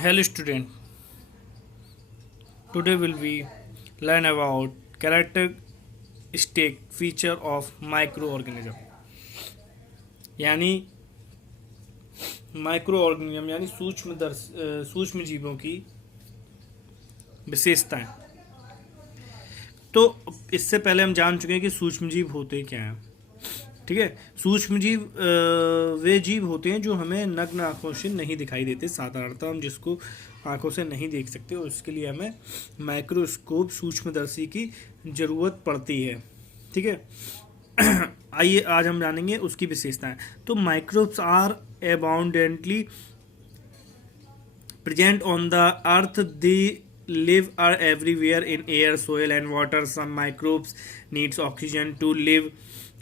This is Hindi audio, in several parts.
Hello student, today will we learn about characteristic feature of microorganism यानी माइक्रो ऑर्गेनिज्म यानी सूक्ष्म जीवों की विशेषताएं। तो इससे पहले हम जान चुके हैं कि सूक्ष्म जीव होते क्या हैं। ठीक है, सूक्ष्म जीव वे जीव होते हैं जो हमें नग्न आंखों से नहीं दिखाई देते। साधारणतः हम जिसको आंखों से नहीं देख सकते और इसके लिए हमें माइक्रोस्कोप सूक्ष्मदर्शी की ज़रूरत पड़ती है। ठीक है, आइए आज हम जानेंगे उसकी विशेषताएं। तो microbes are abundantly present on the earth. They live are everywhere in air, soil and water. Some microbes needs oxygen to live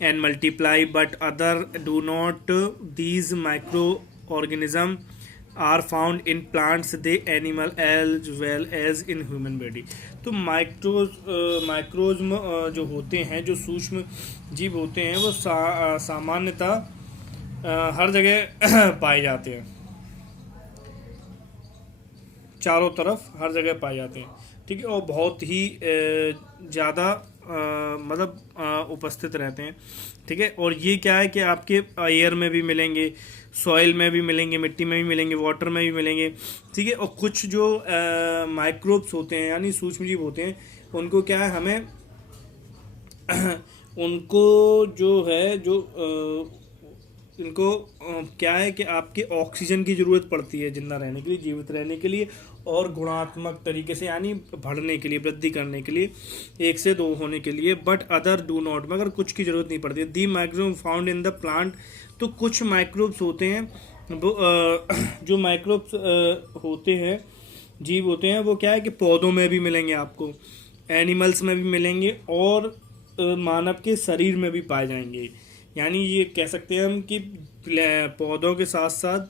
and multiply, but other do not. These microorganisms are found in plants, the animal as well as in human body. तो माइक्रोज जो होते हैं, जो सूक्ष्म जीव होते हैं, वो सामान्यतः हर जगह पाए जाते हैं, चारों तरफ हर जगह पाए जाते हैं। ठीक है, और बहुत ही ज़्यादा उपस्थित रहते हैं। ठीक है, और ये क्या है कि आपके एयर में भी मिलेंगे, सॉइल में भी मिलेंगे, मिट्टी में भी मिलेंगे, वाटर में भी मिलेंगे। ठीक है, और कुछ जो माइक्रोब्स होते हैं यानी सूक्ष्मजीव होते हैं, उनको क्या है, हमें उनको जो है इनको क्या है कि आपके ऑक्सीजन की ज़रूरत पड़ती है जिंदा रहने के लिए, जीवित रहने के लिए, और गुणात्मक तरीके से यानी बढ़ने के लिए, वृद्धि करने के लिए, 1 से 2 होने के लिए। बट अदर डू नॉट, मगर कुछ की ज़रूरत नहीं पड़ती है। The microbe found in the plant, तो कुछ माइक्रोब्स होते हैं वो जो माइक्रोब्स होते हैं, जीव होते हैं, वो क्या है कि पौधों में भी मिलेंगे आपको, एनिमल्स में भी मिलेंगे, और मानव के शरीर में भी पाए जाएंगे। यानी ये कह सकते हैं हम कि पौधों के साथ साथ,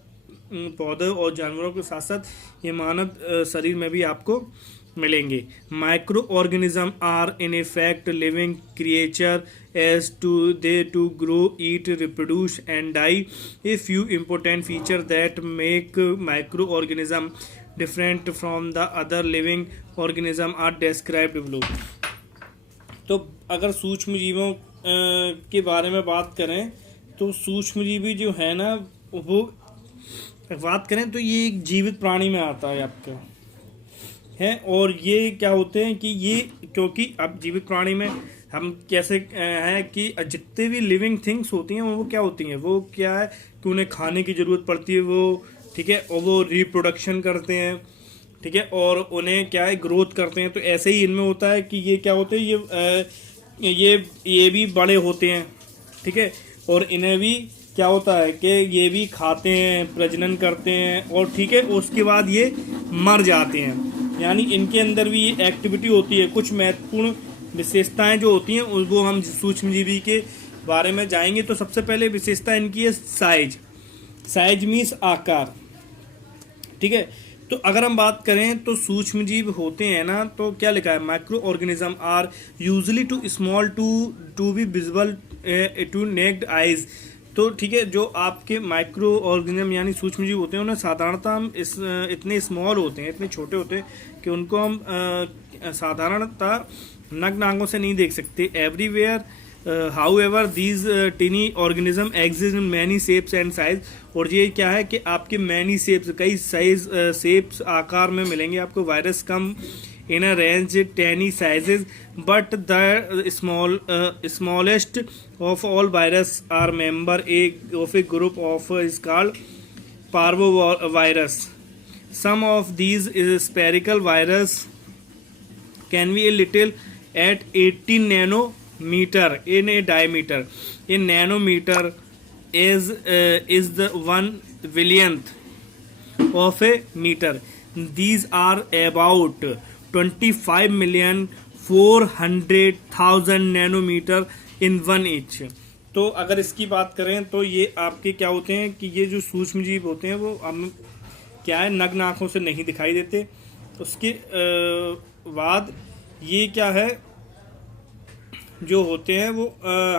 पौधों और जानवरों के साथ साथ ये मानव शरीर में भी आपको मिलेंगे। Microorganism are in effect living creature as to grow, eat, reproduce and die. A few important feature that make microorganism different from the other living organism are described below. तो अगर सूक्ष्म जीवों के बारे में बात करें, तो सूक्ष्मजीवी जो है ना, वो बात करें तो ये एक जीवित प्राणी में आता है आपका है। और ये क्या होते हैं कि ये, क्योंकि अब जीवित प्राणी में हम कैसे हैं कि जितने भी लिविंग थिंग्स होती हैं वो क्या होती हैं, वो क्या है कि उन्हें खाने की ज़रूरत पड़ती है वो। ठीक है, और वो रिप्रोडक्शन करते हैं। ठीक है, और उन्हें क्या है, ग्रोथ करते हैं। तो ऐसे ही इनमें होता है कि ये क्या होते हैं, ये भी बड़े होते हैं। ठीक है, और इन्हें भी क्या होता है कि ये भी खाते हैं, प्रजनन करते हैं, और ठीक है, उसके बाद ये मर जाते हैं। यानी इनके अंदर भी ये एक्टिविटी होती है। कुछ महत्वपूर्ण विशेषताएं जो होती हैं वो हम सूक्ष्मजीवी के बारे में जाएंगे। तो सबसे पहले विशेषता इनकी है साइज। साइज मीन्स आकार। ठीक है, तो अगर हम बात करें तो सूक्ष्मजीव होते हैं ना, तो क्या लिखा है, microorganism are usually too small to be visible to naked eyes. तो ठीक है, जो आपके माइक्रो ऑर्गेनिज्म यानी सूक्ष्मजीव होते हैं उन्हें साधारणतः हम इतने स्मॉल होते हैं, इतने छोटे होते हैं कि उनको हम साधारणतः नग्न आंखों से नहीं देख सकते। Everywhere however these tiny organism exist in many shapes and size. और ये क्या है कि आपके मैनी शेप्स, कई साइज शेप्स आकार में मिलेंगे आपको। Virus come in a range tiny sizes, but the smallest of all virus are member of a group of is called parvovirus. Some of these spherical virus can be a little at 18 nanometer in a diameter. A nanometer is the 1/1000th of a meter. These are about 25,400,000 nanometer in 1 inch. तो अगर इसकी बात करें तो ये आपके क्या होते हैं कि ये जो सूक्ष्मजीव होते हैं वो हम क्या है, नग्न आँखों से नहीं दिखाई देते। उसके बाद ये क्या है, जो होते हैं वो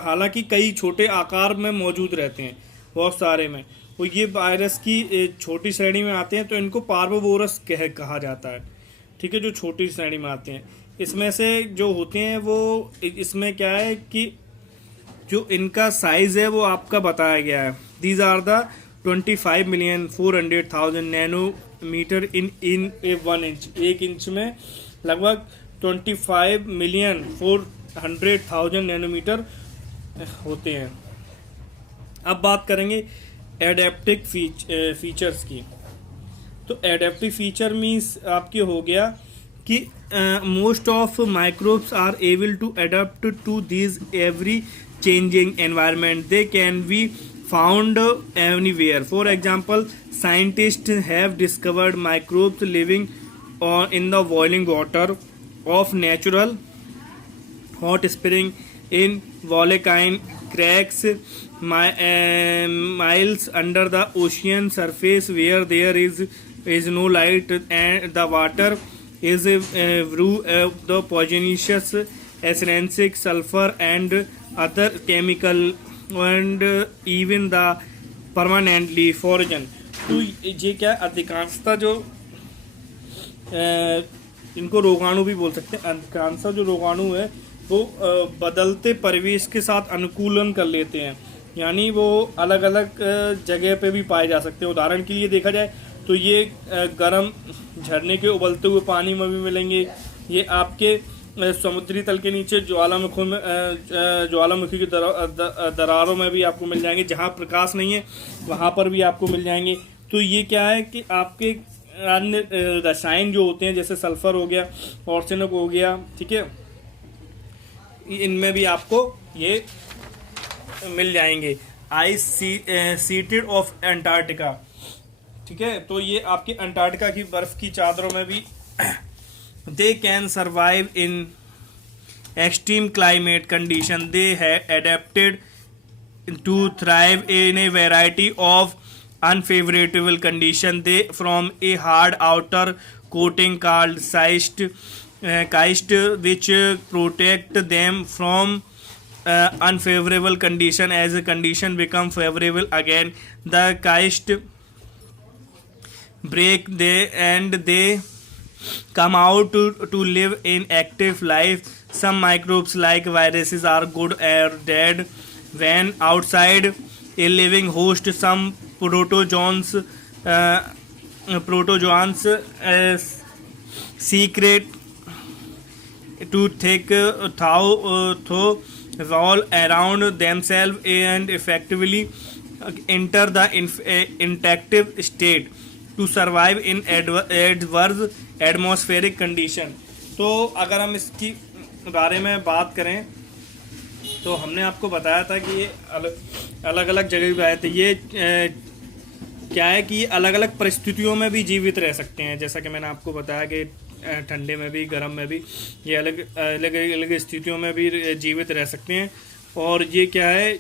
हालांकि कई छोटे आकार में मौजूद रहते हैं, बहुत सारे में, वो ये वायरस की छोटी श्रेणी में आते हैं, तो इनको पार्वोवोरस कहा जाता है। ठीक है, जो छोटी श्रेणी में आते हैं। इसमें से जो होते हैं वो इसमें क्या है कि जो इनका साइज है वो आपका बताया गया है। These are the 25,400,000 nanometer in a 1 inch. 1 inch में लगभग 25,400,000 नैनोमीटर होते हैं। अब बात करेंगे एडेप्टिव फीचर्स की। तो एडेप्टिव फीचर मीन्स आपके हो गया कि most of microbes are able to adapt to this every changing environment. They can be found anywhere. For example, scientists have discovered microbes living in the boiling water of natural hot spring, in volcanic cracks, miles under the ocean surface where there is no light, and the water is brew of the poisonous arsenic, sulfur and other chemical, and even the permanently foreign. तो ये क्या अधिकांशता जो इनको रोगाणु भी बोल सकते हैं। अधिकांशता जो रोगाणु है वो बदलते परिवेश के साथ अनुकूलन कर लेते हैं, यानी वो अलग अलग जगह पे भी पाए जा सकते हैं। उदाहरण के लिए देखा जाए तो ये गर्म झरने के उबलते हुए पानी में भी मिलेंगे, ये आपके समुद्री तल के नीचे ज्वालामुखी की दरारों में भी आपको मिल जाएंगे। जहाँ प्रकाश नहीं है वहाँ पर भी आपको मिल जाएंगे। तो ये क्या है कि आपके अन्य रसायन जो होते हैं, जैसे सल्फर हो गया, आर्सेनिक हो गया, ठीक है, इनमें भी आपको ये मिल जाएंगे। आइस सीटेड ऑफ अंटार्कटिका, ठीक है, तो ये आपके अंटार्कटिका की बर्फ की चादरों में भी they can survive in extreme climate condition. They have adapted to thrive in a variety of unfavorable condition. They from a hard outer coating called cyst, which protect them from unfavorable condition. As a condition become favorable again, the cyst break they come out to live in active life. Some microbes like viruses are good or dead when outside a living host. Some protozoans secret to thick though wall around themselves and effectively enter the inactive state to survive in adverse atmospheric condition. तो अगर हम इसकी बारे में बात करें तो हमने आपको बताया था कि ये अलग अलग जगह भी आए थे। ये क्या है कि अलग अलग परिस्थितियों में भी जीवित रह सकते हैं। जैसा कि मैंने आपको बताया कि ठंडे में भी, गर्म में भी, ये अलग अलग स्थितियों में भी जीवित रह सकते हैं। और ये क्या है